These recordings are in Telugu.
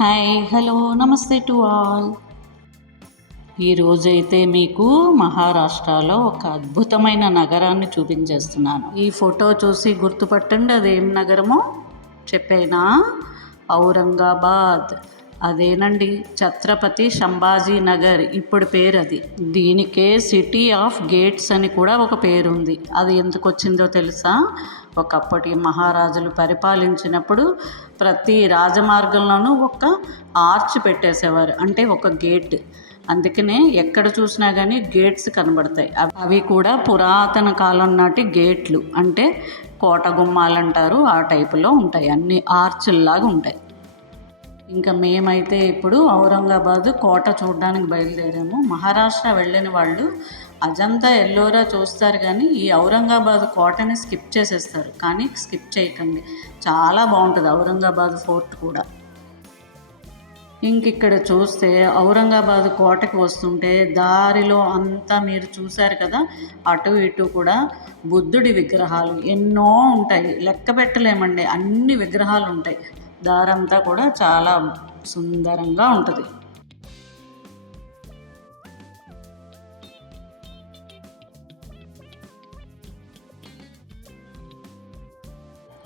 హాయ్ హలో నమస్తే టు ఆల్. ఈరోజైతే మీకు మహారాష్ట్రలో ఒక అద్భుతమైన నగరాన్ని చూపించేస్తున్నాను. ఈ ఫోటో చూసి గుర్తుపట్టండి అదేం నగరమో చెప్పేనా? ఔరంగాబాద్. అదేనండి ఛత్రపతి సంభాజీ నగర్ ఇప్పుడు పేరు అది. దీనికే సిటీ ఆఫ్ గేట్స్ అని కూడా ఒక పేరు ఉంది. అది ఎందుకు వచ్చిందో తెలుసా? ఒకప్పటి మహారాజులు పరిపాలించినప్పుడు ప్రతి రాజమార్గంలోనూ ఒక ఆర్చ్ పెట్టేసేవారు. అంటే ఒక గేట్ అందుకనే ఎక్కడ చూసినా కానీ గేట్స్ కనబడతాయి. అవి- కూడా పురాతన కాలం నాటి గేట్లు. అంటే కోట గుమ్మాలు అంటారు ఆ టైపులో ఉంటాయి. అన్ని ఆర్చుల్లాగా ఉంటాయి. ఇంకా మేమైతే ఇప్పుడు ఔరంగాబాద్ కోట చూడడానికి బయలుదేరాము. మహారాష్ట్ర వెళ్ళిన వాళ్ళు అజంతా ఎల్లోరా చూస్తారు కానీ ఈ ఔరంగాబాద్ కోటని స్కిప్ చేసేస్తారు. కానీ స్కిప్ చేయకండి. చాలా బాగుంటుంది ఔరంగాబాద్ ఫోర్ట్ కూడా. ఇంక ఇక్కడ చూస్తే ఔరంగాబాద్ కోటకి వస్తుంటే దారిలో అంతా మీరు చూశారు కదా అటు ఇటు కూడా బుద్ధుడి విగ్రహాలు ఎన్నో ఉంటాయి. లెక్క పెట్టలేమండి. అన్ని విగ్రహాలు ఉంటాయి. దారంతా కూడా చాలా సుందరంగా ఉంటుంది.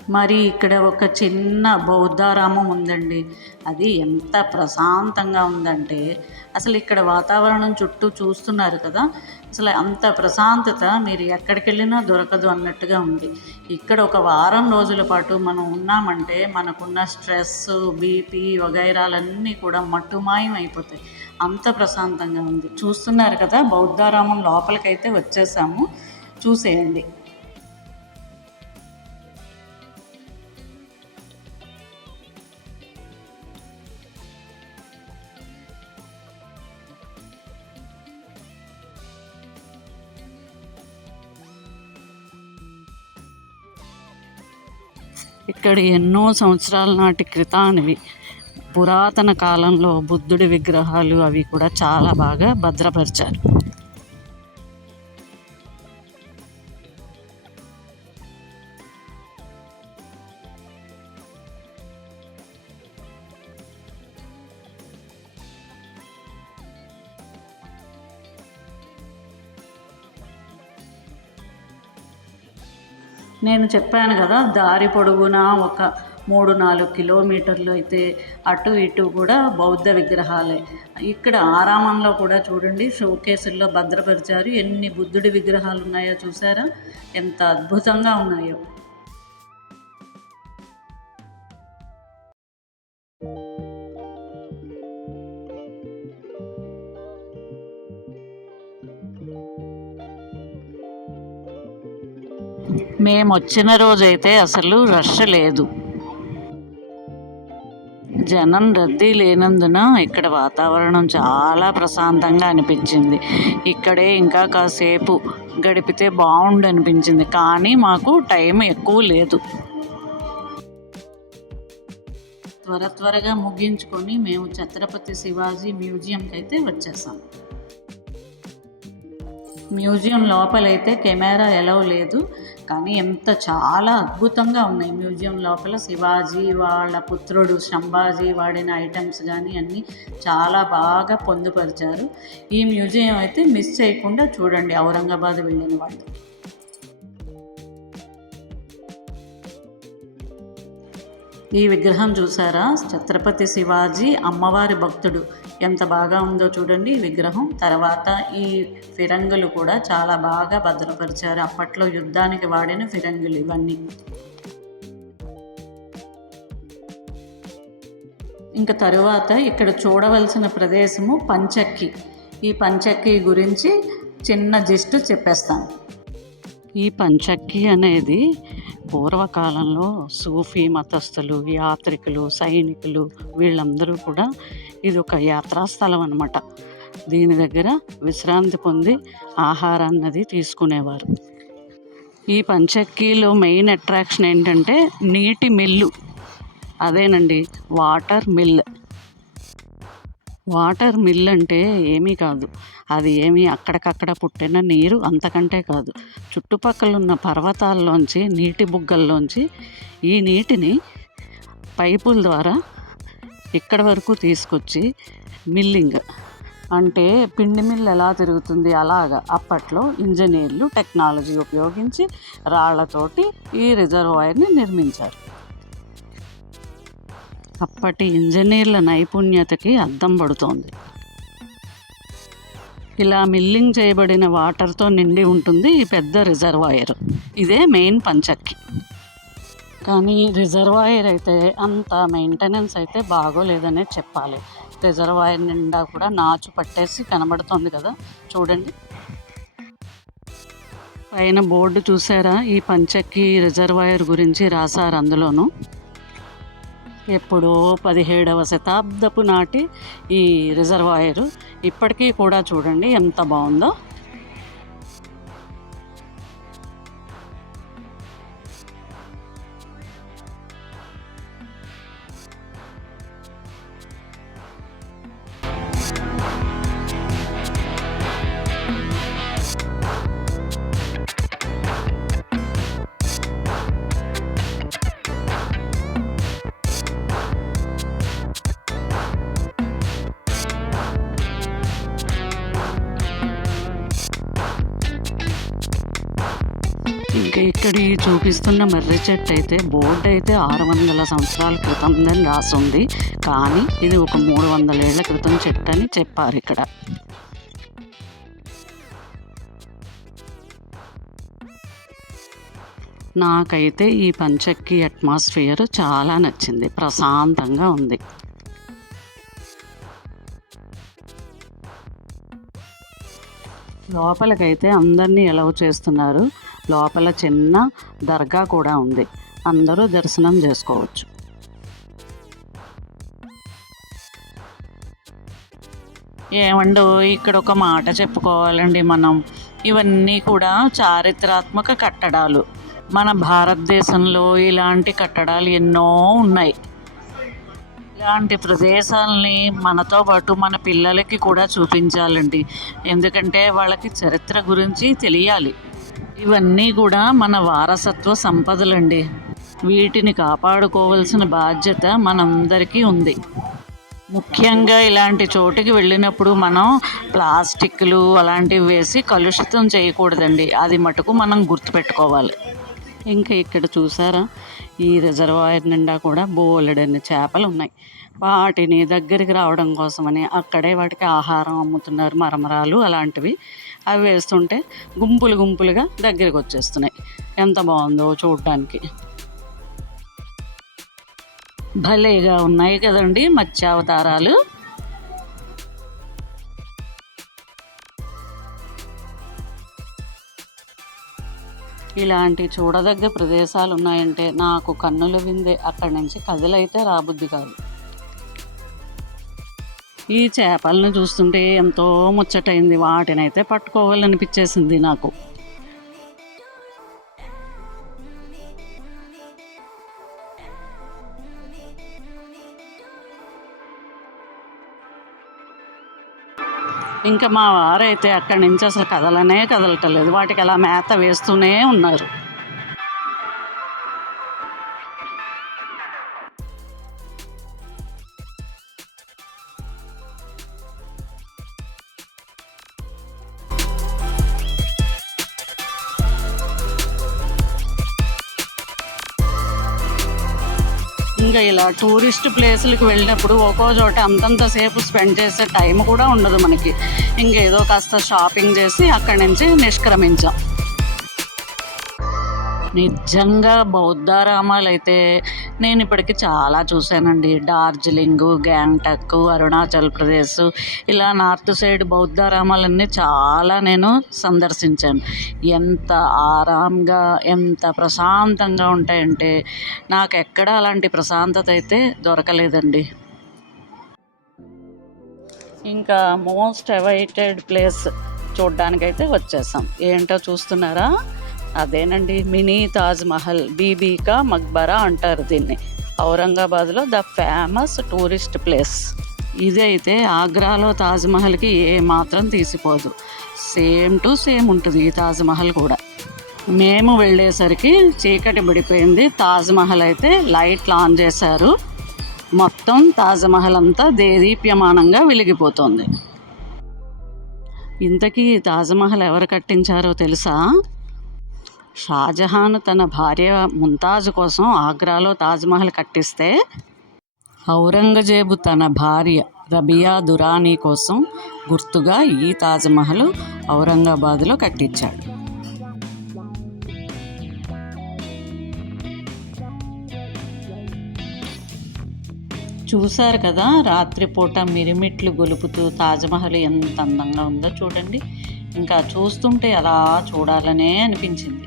మరి ఇక్కడ ఒక చిన్న బౌద్ధారామం ఉందండి. అది ఎంత ప్రశాంతంగా ఉందంటే అసలు ఇక్కడ వాతావరణం చుట్టూ చూస్తున్నారు కదా అసలు అంత ప్రశాంతత మీరు ఎక్కడికి వెళ్ళినా దొరకదు అన్నట్టుగా ఉంది. ఇక్కడ ఒక వారం రోజుల పాటు మనం ఉన్నామంటే మనకున్న స్ట్రెస్ బీపీ వగైరాలన్నీ కూడా మట్టుమాయం అయిపోతాయి. అంత ప్రశాంతంగా ఉంది. చూస్తున్నారు కదా బౌద్ధారామం లోపలికైతే వచ్చేసాము. చూసేయండి. ఇక్కడ ఎన్నో సంవత్సరాల నాటి క్రితానివి పురాతన కాలంలో బుద్ధుడి విగ్రహాలు అవి కూడా చాలా బాగా భద్రపరిచారు. నేను చెప్పాను కదా దారి పొడవునా ఒక మూడు నాలుగు కిలోమీటర్లు అయితే అటు ఇటు కూడా బౌద్ధ విగ్రహాలే. ఇక్కడ ఆరామంలో కూడా చూడండి షోకేసుల్లో భద్రపరిచారు. ఎన్ని బుద్ధుడి విగ్రహాలు ఉన్నాయో చూసారా? ఎంత అద్భుతంగా ఉన్నాయో. మేము వచ్చిన రోజైతే అసలు రష్ లేదు. జనం రద్దీ లేనందున ఇక్కడ వాతావరణం చాలా ప్రశాంతంగా అనిపించింది. ఇక్కడే ఇంకా కాసేపు గడిపితే బాగుండు అనిపించింది కానీ మాకు టైం ఎక్కువ లేదు. త్వర త్వరగా ముగించుకొని మేము ఛత్రపతి శివాజీ మ్యూజియంకి అయితే వచ్చేసాం. మ్యూజియం లోపలైతే కెమెరా ఎలవ్ లేదు. కానీ ఎంత చాలా అద్భుతంగా ఉన్నాయి మ్యూజియం లోపల. శివాజీ వాళ్ళ పుత్రుడు సంభాజీ వాడిన ఐటమ్స్ కానీ అన్నీ చాలా బాగా పొందుపరిచారు. ఈ మ్యూజియం అయితే మిస్ చేయకుండా చూడండి ఔరంగాబాద్ వెళ్ళిన వాళ్ళు. ఈ విగ్రహం చూసారా? ఛత్రపతి శివాజీ అమ్మవారి భక్తుడు. ఎంత బాగా ఉందో చూడండి ఈ విగ్రహం. తర్వాత ఈ ఫిరంగులు కూడా చాలా బాగా భద్రపరిచారు. అప్పట్లో యుద్ధానికి వాడిన ఫిరంగులు ఇవన్నీ. ఇంకా తరువాత ఇక్కడ చూడవలసిన ప్రదేశము పంచక్కి. ఈ పంచక్కి గురించి చిన్న జిస్టు చెప్పేస్తాను. ఈ పంచక్కి అనేది పూర్వకాలంలో సూఫీ మతస్థులు యాత్రికులు సైనికులు వీళ్ళందరూ కూడా ఇది ఒక యాత్రాస్థలం అనమాట దీని దగ్గర విశ్రాంతి పొంది ఆహారాన్నది తీసుకునేవారు. ఈ పంచక్కీలో మెయిన్ అట్రాక్షన్ ఏంటంటే నీటి మిల్లు. అదేనండి వాటర్ మిల్. వాటర్ మిల్ అంటే ఏమీ కాదు. అది ఏమీ అక్కడికక్కడ పుట్టిన నీరు అంతకంటే కాదు. చుట్టుపక్కల ఉన్న పర్వతాల్లోంచి నీటి బుగ్గల్లోంచి ఈ నీటిని పైపుల ద్వారా ఇక్కడ వరకు తీసుకొచ్చి మిల్లింగ్ అంటే పిండి మిల్ ఎలా తిరుగుతుంది అలాగా. అప్పట్లో ఇంజనీర్లు టెక్నాలజీ ఉపయోగించి రాళ్ళతోటి ఈ రిజర్వాయర్ని నిర్మించారు. అప్పటి ఇంజనీర్ల నైపుణ్యతకి అద్దం పడుతోంది. ఇలా మిల్లింగ్ చేయబడిన వాటర్తో నిండి ఉంటుంది ఈ పెద్ద రిజర్వాయర్. ఇదే మెయిన్ పంచక్కి. కానీ రిజర్వాయర్ అయితే అంత మెయింటెనెన్స్ అయితే బాగోలేదనే చెప్పాలి. రిజర్వాయర్ నిండా కూడా నాచు పట్టేసి కనబడుతుంది కదా. చూడండి. పైన బోర్డు చూసారా? ఈ పంచక్కి రిజర్వాయర్ గురించి రాశారు అందులోనూ. ఎప్పుడో పదిహేడవ శతాబ్దపు నాటి ఈ రిజర్వాయరు ఇప్పటికీ కూడా చూడండి ఎంత బాగుందో. ఇక్కడ ఈ చూపిస్తున్న మర్రి చెట్టు అయితే బోర్డు అయితే ఆరు వందల సంవత్సరాల క్రితం అని రాసి ఉంది. కానీ ఇది ఒక మూడు వందల ఏళ్ళ క్రితం చెట్టు అని చెప్పారు ఇక్కడ. నాకైతే ఈ పంచక్కి అట్మాస్ఫియర్ చాలా నచ్చింది. ప్రశాంతంగా ఉంది. లోపలికైతే అందరినీ ఎలవ్ చేస్తున్నారు. లోపల చిన్న దర్గా కూడా ఉంది. అందరూ దర్శనం చేసుకోవచ్చు. ఏమండో ఇక్కడ ఒక మాట చెప్పుకోవాలండి మనం. ఇవన్నీ కూడా చారిత్రాత్మక కట్టడాలు. మన భారతదేశంలో ఇలాంటి కట్టడాలు ఎన్నో ఉన్నాయి. ఇలాంటి ప్రదేశాలని మనతో పాటు మన పిల్లలకి కూడా చూపించాలండి. ఎందుకంటే వాళ్ళకి చరిత్ర గురించి తెలియాలి. ఇవన్నీ కూడా మన వారసత్వ సంపదలండి. వీటిని కాపాడుకోవాల్సిన బాధ్యత మనందరికీ ఉంది. ముఖ్యంగా ఇలాంటి చోటుకి వెళ్ళినప్పుడు మనం ప్లాస్టిక్లు అలాంటివి వేసి కలుషితం చేయకూడదండి. అది మటుకు మనం గుర్తుపెట్టుకోవాలి. ఇంకా ఇక్కడ చూసారా? ఈ రిజర్వాయర్ నిండా కూడా బోలెడన్ని చేపలు ఉన్నాయి వాటిని దగ్గరికి రావడం కోసమని అక్కడే వాటికి ఆహారం అమ్ముతున్నారు మరమరాలు అలాంటివి. అవి వేస్తుంటే గుంపులు గుంపులుగా దగ్గరికి వచ్చేస్తున్నాయి. ఎంత బాగుందో చూడడానికి. భలేగా ఉన్నాయి కదండి మత్స్యావతారాలు. ఇలాంటి చూడదగ్గ ప్రదేశాలు ఉన్నాయంటే నాకు కన్నులు విందే అక్కడి నుంచి కదిలైతే రాబుద్ది కాదు. ఈ చేపలను చూస్తుంటే ఎంతో ముచ్చటైంది. వాటినైతే పట్టుకోవాలనిపించేసింది నాకు. ఇంకా మా వారైతే అక్కడి నుంచి అసలు కదలనే కదలటలేదు వాటికి అలా మేత వేస్తూనే ఉన్నారు. ఇంకా ఇలా టూరిస్ట్ ప్లేసులకు వెళ్ళినప్పుడు ఒక్కో చోట అంతంత సేపు స్పెండ్ చేసే టైం కూడా ఉండదు మనకి. ఇంకేదో కాస్త షాపింగ్ చేసి అక్కడి నుంచి నిష్క్రమించాం. నిజంగా బౌద్ధారామాలు అయితే నేను ఇప్పటికి చాలా చూశానండి. డార్జిలింగ్ గ్యాంగ్టక్ అరుణాచల్ ప్రదేశ్ ఇలా నార్త్ సైడ్ బౌద్ధారామాలన్నీ చాలా నేను సందర్శించాను. ఎంత ఆరాంగా ఎంత ప్రశాంతంగా ఉంటాయంటే నాకు ఎక్కడ అలాంటి ప్రశాంతత అయితే దొరకలేదండి. ఇంకా మోస్ట్ అవైటెడ్ ప్లేస్ చూడ్డానికైతే వచ్చేసాం. ఏంటో చూస్తున్నారా? అదేనండి మినీ తాజ్ మహల్ బీబీకా మక్బరా అంటారు దీన్ని. ఔరంగాబాద్లో ద ఫేమస్ టూరిస్ట్ ప్లేస్. ఇదైతే ఆగ్రాలో తాజ్మహల్కి ఏ మాత్రం తీసిపోదు. సేమ్ టు సేమ్ ఉంటుంది ఈ తాజ్మహల్ కూడా. మేము వెళ్ళేసరికి చీకటి పడిపోయింది తాజ్మహల్ అయితే లైట్లు ఆన్ చేశారు. మొత్తం తాజ్మహల్ అంతా దేదీప్యమానంగా వెలిగిపోతుంది. ఇంతకీ తాజ్మహల్ ఎవరు కట్టించారో తెలుసా? షాజహాన్ తన భార్య ముంతాజ్ కోసం ఆగ్రాలో తాజ్మహల్ కట్టిస్తే ఔరంగజేబు తన భార్య రబియా దురానీ కోసం గుర్తుగా ఈ తాజ్మహల్ ఔరంగాబాద్లో కట్టించాడు. చూశారు కదా రాత్రిపూట మిరిమిట్లు గొలుపుతూ తాజ్మహల్ ఎంత అందంగా ఉందో చూడండి. ఇంకా చూస్తుంటే అలా చూడాలనే అనిపించింది.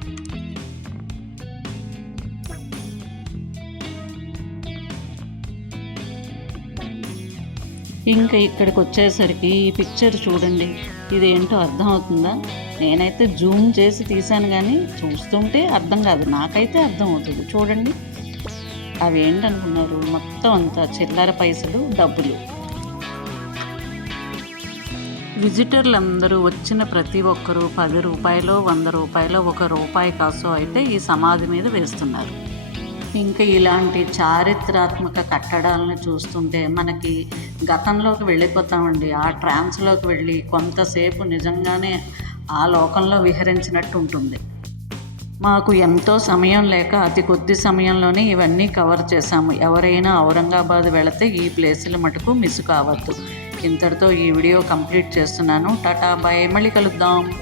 ఇంకా ఇక్కడికి వచ్చేసరికి ఈ పిక్చర్ చూడండి. ఇదేంటో అర్థం అవుతుందా? నేనైతే జూమ్ చేసి తీశాను కానీ చూస్తుంటే అర్థం కాదు. నాకైతే అర్థం అవుతుంది. చూడండి. అవి ఏంటనుకున్నారు మొత్తం అంతా చిల్లర పైసలు డబ్బులు. విజిటర్లు అందరూ వచ్చిన ప్రతి ఒక్కరూ పది రూపాయలు వంద రూపాయలు ఒక రూపాయి కాసో అయితే ఈ సమాధి మీద వేస్తున్నారు. ఇంకా ఇలాంటి చారిత్రాత్మక కట్టడాలను చూస్తుంటే మనకి గతంలోకి వెళ్ళిపోతామండి. ఆ ట్రాన్స్లోకి వెళ్ళి కొంతసేపు నిజంగానే ఆ లోకంలో విహరించినట్టు ఉంటుంది. మాకు ఎంతో సమయం లేక అతి కొద్ది సమయంలోనే ఇవన్నీ కవర్ చేశాము. ఎవరైనా ఔరంగాబాద్ వెళితే ఈ ప్లేసులు మటుకు మిస్ కావద్దు. ఇంతటితో ఈ వీడియో కంప్లీట్ చేస్తున్నాను. Tata bye. మళ్ళీ కలుద్దాం.